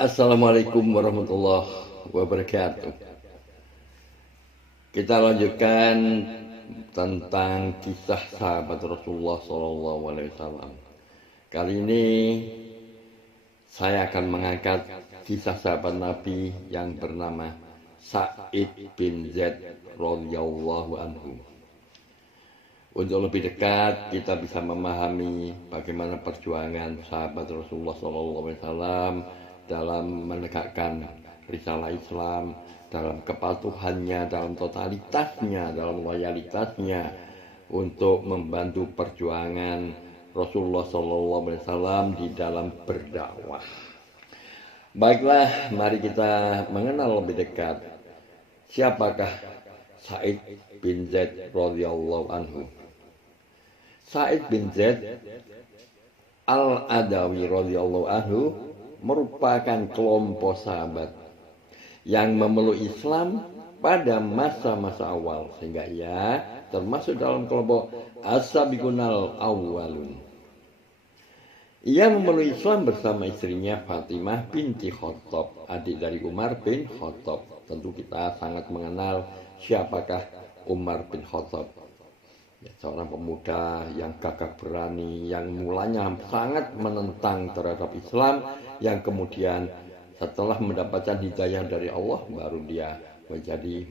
Assalamualaikum warahmatullahi wabarakatuh. Kita lanjutkan tentang kisah sahabat Rasulullah SAW. Kali ini saya akan mengangkat kisah sahabat Nabi yang bernama Sa'id bin Zaid radhiyallahu anhu. Untuk lebih dekat kita bisa memahami bagaimana perjuangan sahabat Rasulullah SAW dalam menegakkan risalah Islam, dalam kepatuhannya, dalam totalitasnya, dalam loyalitasnya untuk membantu perjuangan Rasulullah SAW di dalam berdakwah. Baiklah, mari kita mengenal lebih dekat siapakah Sa'id bin Zaid radhiyallahu anhu. Sa'id bin Zaid al-Adawi radhiyallahu anhu merupakan kelompok sahabat yang memeluk Islam pada masa-masa awal, sehingga ia termasuk dalam kelompok as-sabiqunal awwalun. Ia memeluk Islam bersama istrinya Fatimah binti Khattab, adik dari Umar bin Khattab. Tentu kita sangat mengenal siapakah Umar bin Khattab. Ya, seorang pemuda yang gagah berani, yang mulanya sangat menentang terhadap Islam, yang kemudian setelah mendapatkan hidayah dari Allah, baru dia menjadi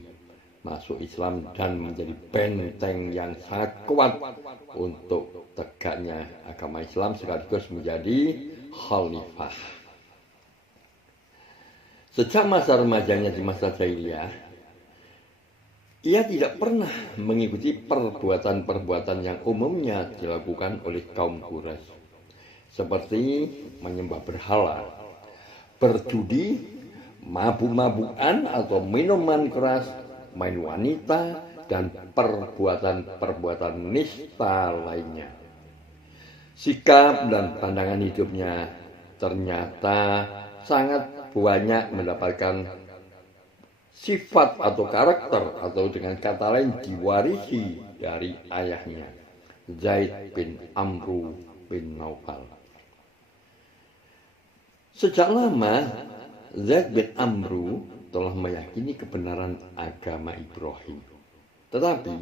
masuk Islam dan menjadi benteng yang sangat kuat untuk tegaknya agama Islam, sekaligus menjadi khalifah. Sejak masa remajanya di masa jahiliyah, ia tidak pernah mengikuti perbuatan-perbuatan yang umumnya dilakukan oleh kaum Quraisy, seperti menyembah berhala, berjudi, mabuk-mabukan atau minuman keras, main wanita, dan perbuatan-perbuatan nista lainnya. Sikap dan pandangan hidupnya ternyata sangat banyak mendapatkan sifat atau karakter, atau dengan kata lain diwarisi dari ayahnya, Zaid bin Amru bin Naufal. Sejak lama Zaid bin Amru telah meyakini kebenaran agama Ibrahim, tetapi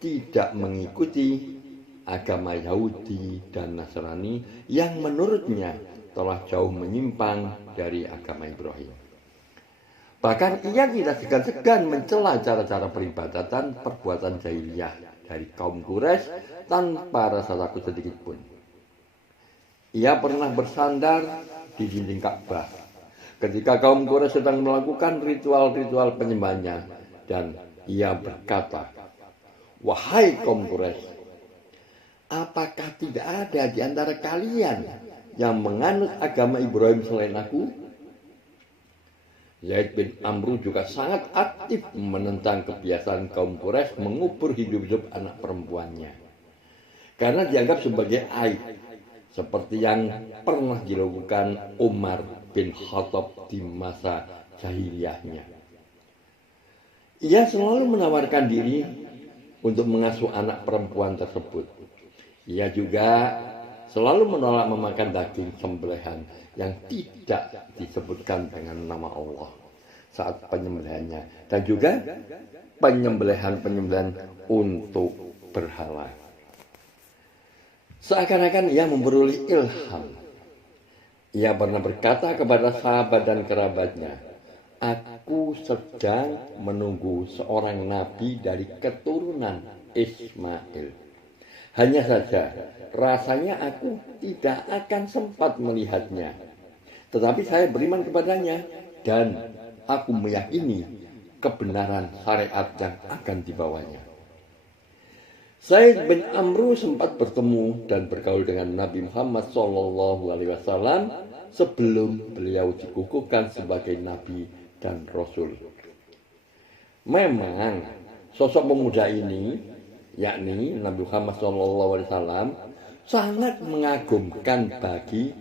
tidak mengikuti agama Yahudi dan Nasrani yang menurutnya telah jauh menyimpang dari agama Ibrahim. Bahkan ia tidak segan-segan mencela cara-cara peribadatan perbuatan jahiliyah dari kaum Quraisy tanpa rasa takut sedikit pun. Ia pernah bersandar di dinding Ka'bah ketika kaum Quraisy sedang melakukan ritual-ritual penyembahnya, dan ia berkata, "Wahai kaum Quraisy, apakah tidak ada di antara kalian yang menganut agama Ibrahim selain aku?" Zaid bin Amru juga sangat aktif menentang kebiasaan kaum Quraisy mengubur hidup-hidup anak perempuannya, karena dianggap sebagai aib, seperti yang pernah dilakukan Umar bin Khattab di masa jahiliyahnya. Ia selalu menawarkan diri untuk mengasuh anak perempuan tersebut. Ia juga selalu menolak memakan daging sembelihan yang tidak disebutkan dengan nama Allah saat penyembelihannya, dan juga penyembelihan untuk berhala. Seakan-akan ia memperoleh ilham. Ia pernah berkata kepada sahabat dan kerabatnya, "Aku sedang menunggu seorang nabi dari keturunan Ismail. Hanya saja rasanya aku tidak akan sempat melihatnya. Tetapi saya beriman kepadanya dan aku meyakini kebenaran syariat yang akan dibawanya." Zaid bin Amru sempat bertemu dan bergaul dengan Nabi Muhammad SAW sebelum beliau dikukuhkan sebagai Nabi dan Rasul. Memang sosok pemuda ini, yakni Nabi Muhammad SAW, sangat mengagumkan bagi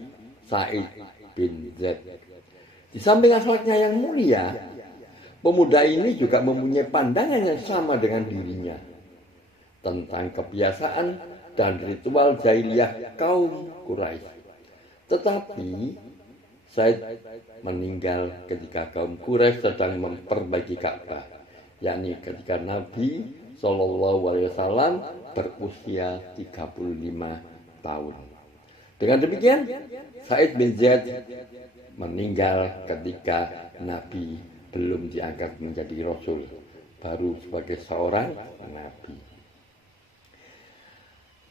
Sa'id bin Zaid. Di samping akhlaknya yang mulia, pemuda ini juga mempunyai pandangan yang sama dengan dirinya tentang kebiasaan dan ritual jahiliyah kaum Quraisy. Tetapi Said meninggal ketika kaum Quraisy sedang memperbaiki Ka'bah, yakni ketika Nabi Shallallahu Alaihi Wasallam berusia 35 tahun. Dengan demikian, Said bin Zaid meninggal ketika Nabi belum diangkat menjadi Rasul, baru sebagai seorang Nabi.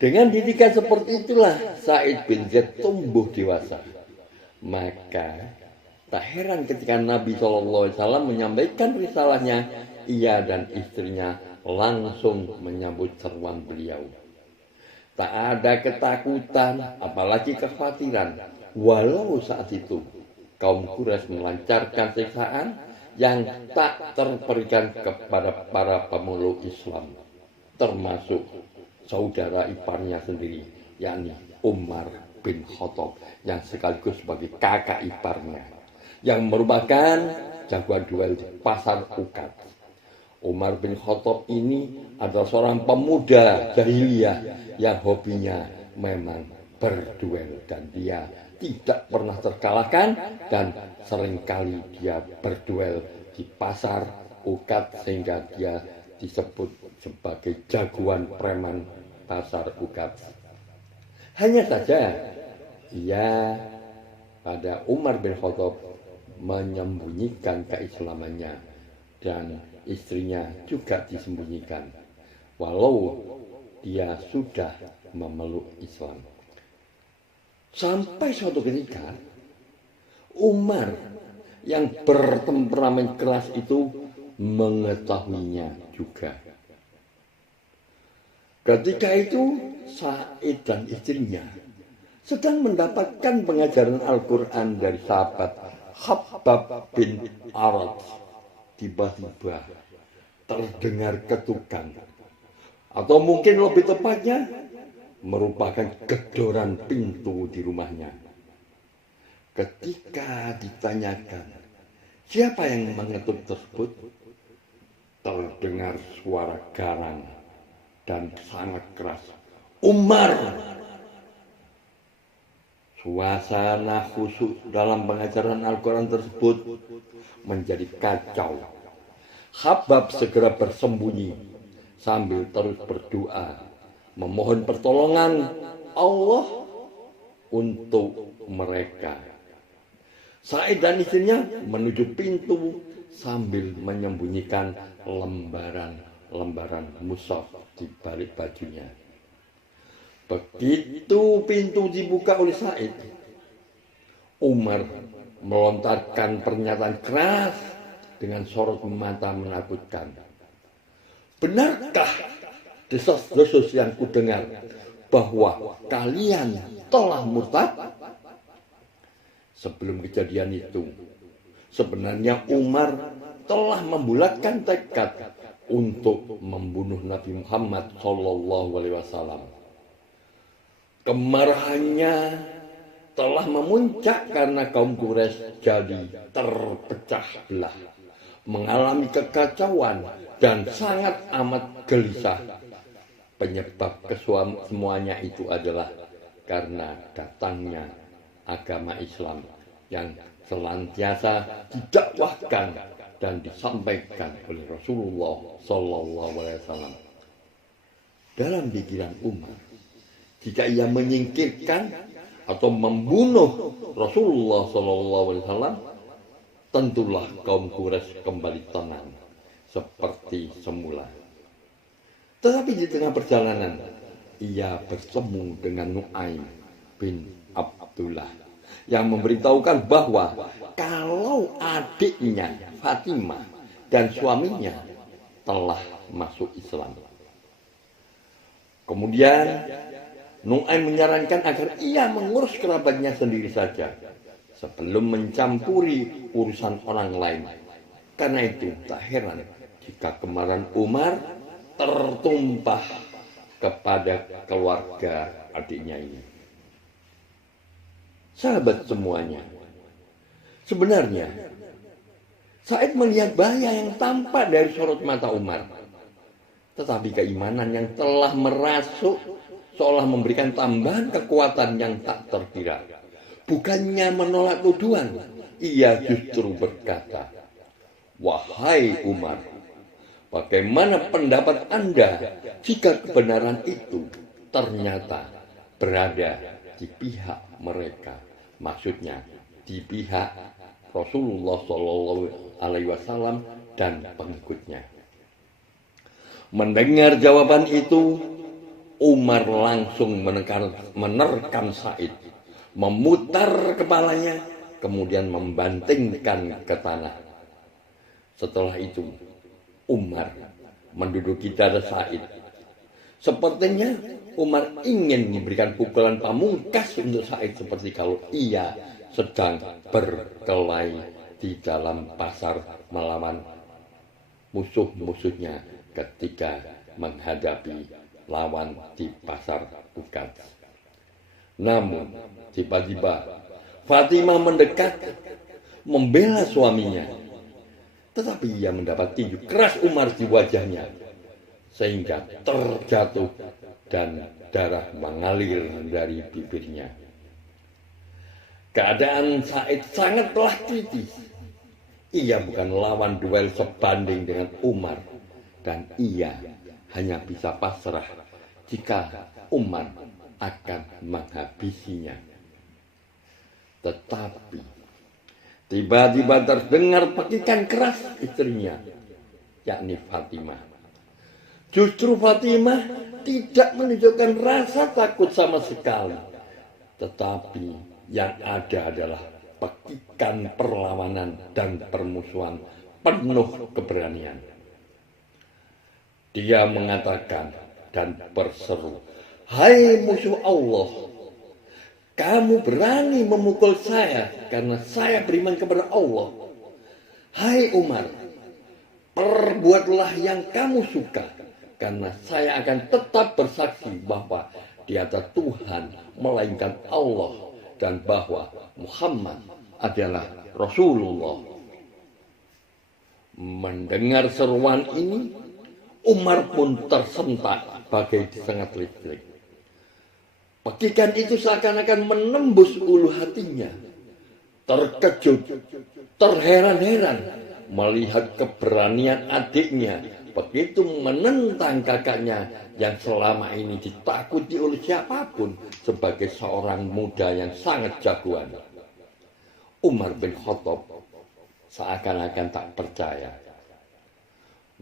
Dengan didikan seperti itulah Said bin Zaid tumbuh dewasa. Maka tak heran ketika Nabi SAW menyampaikan risalahnya, ia dan istrinya langsung menyambut seruan beliau. Tak ada ketakutan, apalagi kekhawatiran. Walau saat itu kaum Quraisy melancarkan siksaan yang tak terperikan kepada para pemeluk Islam, termasuk saudara iparnya sendiri, yakni Umar bin Khattab, yang sekaligus sebagai kakak iparnya, yang merupakan jagoan duel di pasar Uqad. Umar bin Khattab ini adalah seorang pemuda jahiliyah yang hobinya memang berduel, dan dia tidak pernah terkalahkan, dan seringkali dia berduel di pasar Uqad sehingga dia disebut sebagai jagoan preman pasar Uqad. Hanya saja ia pada Umar bin Khattab menyembunyikan keislamannya, dan istrinya juga disembunyikan walau dia sudah memeluk Islam. Sampai suatu ketika Umar yang bertemperamen keras itu mengetahuinya juga. Ketika itu Said dan istrinya sedang mendapatkan pengajaran Al-Quran dari sahabat Khabbab bin Arad. Tiba-tiba terdengar ketukan, atau mungkin lebih tepatnya merupakan gedoran pintu di rumahnya. Ketika ditanyakan siapa yang mengetuk tersebut, terdengar suara garang dan sangat keras, "Umar!" Suasana khusyuk dalam pengajaran Al-Quran tersebut menjadi kacau. Khabbab segera bersembunyi sambil terus berdoa, memohon pertolongan Allah untuk mereka. Said dan istrinya menuju pintu sambil menyembunyikan lembaran mushaf di balik bajunya. Begitu pintu dibuka oleh Said, Umar melontarkan pernyataan keras dengan sorot mata menakutkan. "Benarkah desas-desus yang kudengar bahwa kalian telah murtad?" Sebelum kejadian itu, sebenarnya Umar telah membulatkan tekad untuk membunuh Nabi Muhammad SAW. Kemarahannya telah memuncak karena kaum Quraisy jadi terpecah belah, mengalami kekacauan dan sangat amat gelisah. Penyebab semuanya itu adalah karena datangnya agama Islam yang senantiasa didakwahkan dan disampaikan oleh Rasulullah SAW. Dalam pikiran Umar, jika ia menyingkirkan atau membunuh Rasulullah SAW, tentulah kaum Quraisy kembali tenang seperti semula. Tetapi di tengah perjalanan, ia bertemu dengan Nu'aim bin Abdullah yang memberitahukan bahwa kalau adiknya Fatimah dan suaminya telah masuk Islam. Kemudian Nu'aim menyarankan agar ia mengurus kerabatnya sendiri saja sebelum mencampuri urusan orang lain. Karena itu tak heran jika kemarahan Umar tertumpah kepada keluarga adiknya ini. Sahabat semuanya, sebenarnya Said melihat bahaya yang tampak dari sorot mata Umar. Tetapi keimanan yang telah merasuk seolah memberikan tambahan kekuatan yang tak terkira. bukannya menolak tuduhan, ia justru berkata, "Wahai Umar, bagaimana pendapat Anda jika kebenaran itu ternyata berada di pihak mereka?" Maksudnya di pihak Rasulullah Shallallahu Alaihi Wasallam dan pengikutnya. Mendengar jawaban itu, Umar langsung menerkam Sa'id, memutar kepalanya, kemudian membantingkan ke tanah. Setelah itu, Umar menduduki dada Sa'id. Sepertinya Umar ingin memberikan pukulan pamungkas untuk Sa'id, seperti kalau ia sedang berkelahi di dalam pasar melawan musuh-musuhnya ketika menghadapi lawan di pasar Ukad. Namun tiba-tiba Fatimah mendekat membela suaminya, tetapi ia mendapat tinju keras Umar di wajahnya sehingga terjatuh dan darah mengalir dari bibirnya. Keadaan Sa'id sangatlah kritis. Ia bukan lawan duel sebanding dengan Umar, dan ia hanya bisa pasrah jika Umar akan menghabisinya. Tetapi tiba-tiba terdengar pekikan keras istrinya, yakni Fatimah. Justru Fatimah tidak menunjukkan rasa takut sama sekali, tetapi yang ada adalah pekikan perlawanan dan permusuhan penuh keberanian. Dia mengatakan dan berseru, "Hai musuh Allah, kamu berani memukul saya karena saya beriman kepada Allah. Hai Umar, perbuatlah yang kamu suka, karena saya akan tetap bersaksi bahwa tiada Tuhan melainkan Allah dan bahwa Muhammad adalah Rasulullah." Mendengar seruan ini, Umar pun tersentak bagai disengat listrik. Pekikan itu seakan-akan menembus ulu hatinya. Terkejut, terheran-heran melihat keberanian adiknya begitu menentang kakaknya yang selama ini ditakuti oleh siapapun sebagai seorang muda yang sangat jagoan. Umar bin Khattab seakan-akan tak percaya.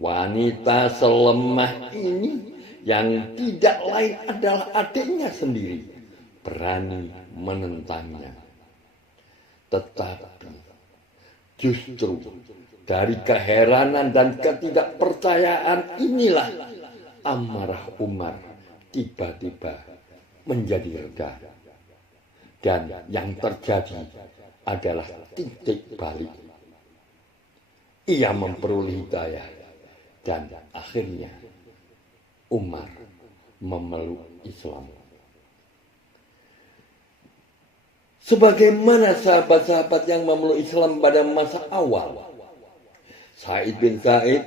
Wanita selemah ini yang tidak lain adalah adiknya sendiri berani menentangnya. Tetapi justru dari keheranan dan ketidakpercayaan inilah amarah Umar tiba-tiba menjadi reda. Dan yang terjadi adalah titik balik. Ia memperoleh hidayah dan akhirnya Umar memeluk Islam. Sebagaimana sahabat-sahabat yang memeluk Islam pada masa awal, Sa'id bin Zaid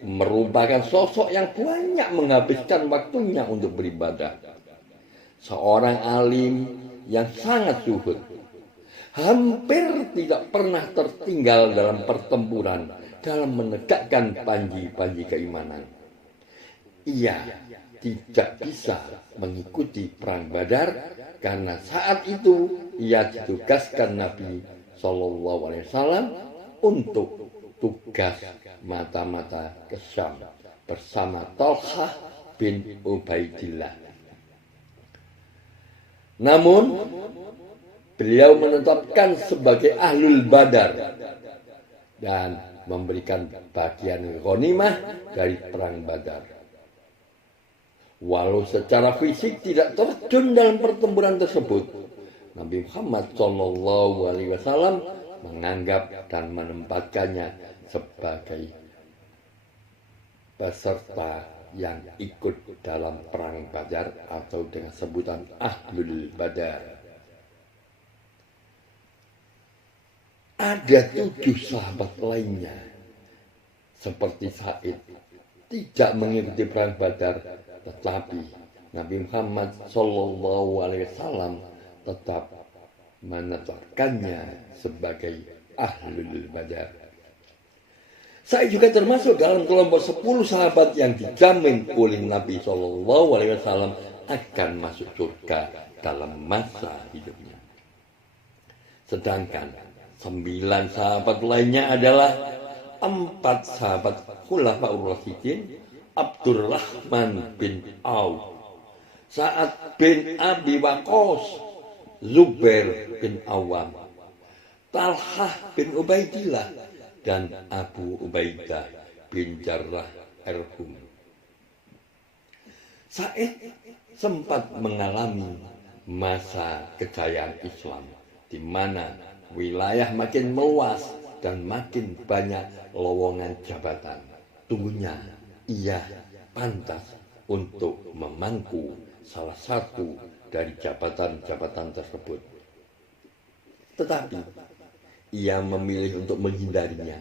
merupakan sosok yang banyak menghabiskan waktunya untuk beribadah. Seorang alim yang sangat zuhud, hampir tidak pernah tertinggal dalam pertempuran dalam menegakkan panji-panji keimanan. Ia tidak bisa mengikuti perang Badar karena saat itu ia ditugaskan Nabi Shallallahu Alaihi Wasallam untuk tugas mata-mata ke Syam bersama Talhah bin Ubaidillah. Namun beliau menetapkan sebagai ahlul Badar dan memberikan bagian ghanimah dari perang Badar. Walau secara fisik tidak terjun dalam pertempuran tersebut, Nabi Muhammad SAW menganggap dan menempatkannya sebagai peserta yang ikut dalam perang Badar atau dengan sebutan Ahlul Badar. Ada 7 sahabat lainnya seperti Sa'id tidak mengikuti perang Badar, tetapi Nabi Muhammad SAW tetap menetapkannya sebagai ahlul badar. Saya juga termasuk dalam kelompok 10 sahabat yang dijamin oleh Nabi SAW akan masuk surga dalam masa hidupnya. Sedangkan 9 sahabat lainnya adalah 4 sahabat Khulafaur Rasyidin, Abdurrahman bin Auf, Sa'ad bin Abi Waqqas, Zubair bin Awam, Talhah bin Ubaidillah, dan Abu Ubaidah bin Jarrah Arhum. Sa'id sempat mengalami masa kejayaan Islam, di mana wilayah makin meluas dan makin banyak lowongan jabatan. Tentunya ia pantas untuk memangku salah satu dari jabatan-jabatan tersebut. Tetapi ia memilih untuk menghindarinya.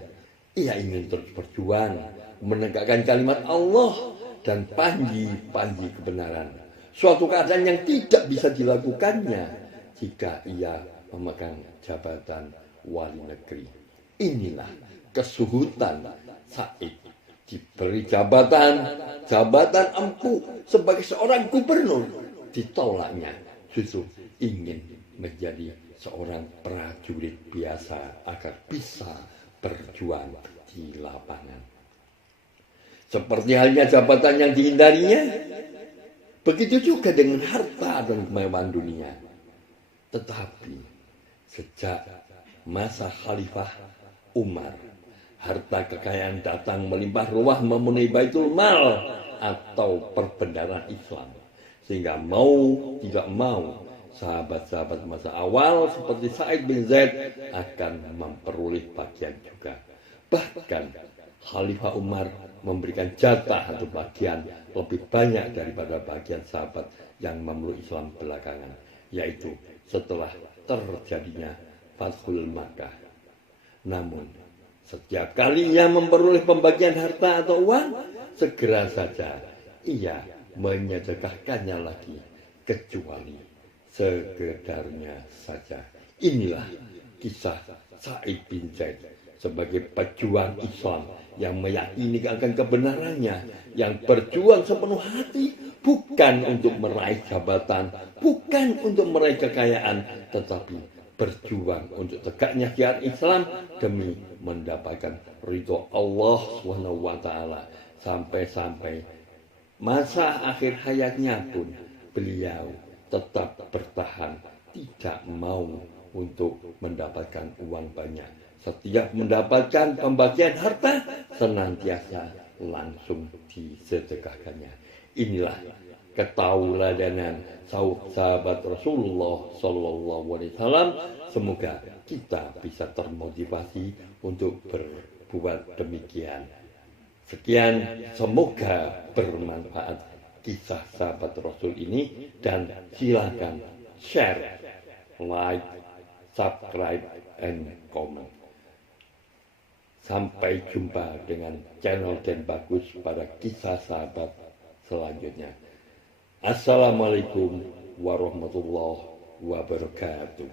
Ia ingin terus berjuang, menegakkan kalimat Allah dan panji-panji kebenaran. Suatu keadaan yang tidak bisa dilakukannya jika ia memegang jabatan wali negeri. Inilah kesuhutan Sa'id. Diberi jabatan empu sebagai seorang gubernur, ditolaknya justru ingin menjadi seorang prajurit biasa agar bisa berjuang di lapangan. Seperti halnya jabatan yang dihindarinya, begitu juga dengan harta dan kemewahan dunia. Tetapi sejak masa Khalifah Umar, harta kekayaan datang melimpah ruah memenuhi Baitul Mal atau perbendaharaan Islam. Sehingga mau tidak mau, sahabat-sahabat masa awal seperti Sa'id bin Zaid akan memperoleh bagian juga. Bahkan Khalifah Umar memberikan jatah atau bagian lebih banyak daripada bagian sahabat yang memeluk Islam belakangan, yaitu setelah terjadinya Fathul Makkah. Namun setiap kali ia memperoleh pembagian harta atau uang, segera saja ia menyedekahkannya lagi, kecuali sekedarnya saja. Inilah kisah Sa'id bin Zaid sebagai pejuang Islam yang meyakini akan kebenarannya, yang berjuang sepenuh hati, bukan untuk meraih jabatan, bukan untuk meraih kekayaan, tetapi berjuang untuk tegaknya syiar Islam demi mendapatkan ridho Allah SWT. Sampai-sampai masa akhir hayatnya pun beliau tetap bertahan, tidak mau untuk mendapatkan uang banyak. Setiap mendapatkan pembagian harta, senantiasa langsung disedekahkannya. Inilah ketauladanan sahabat Rasulullah SAW. Semoga kita bisa termotivasi untuk berbuat demikian. Sekian, semoga bermanfaat kisah sahabat Rasul ini, dan silakan share, like, subscribe, and comment. Sampai jumpa dengan channel Dan Bagus pada kisah sahabat selanjutnya. Assalamualaikum warahmatullahi wabarakatuh.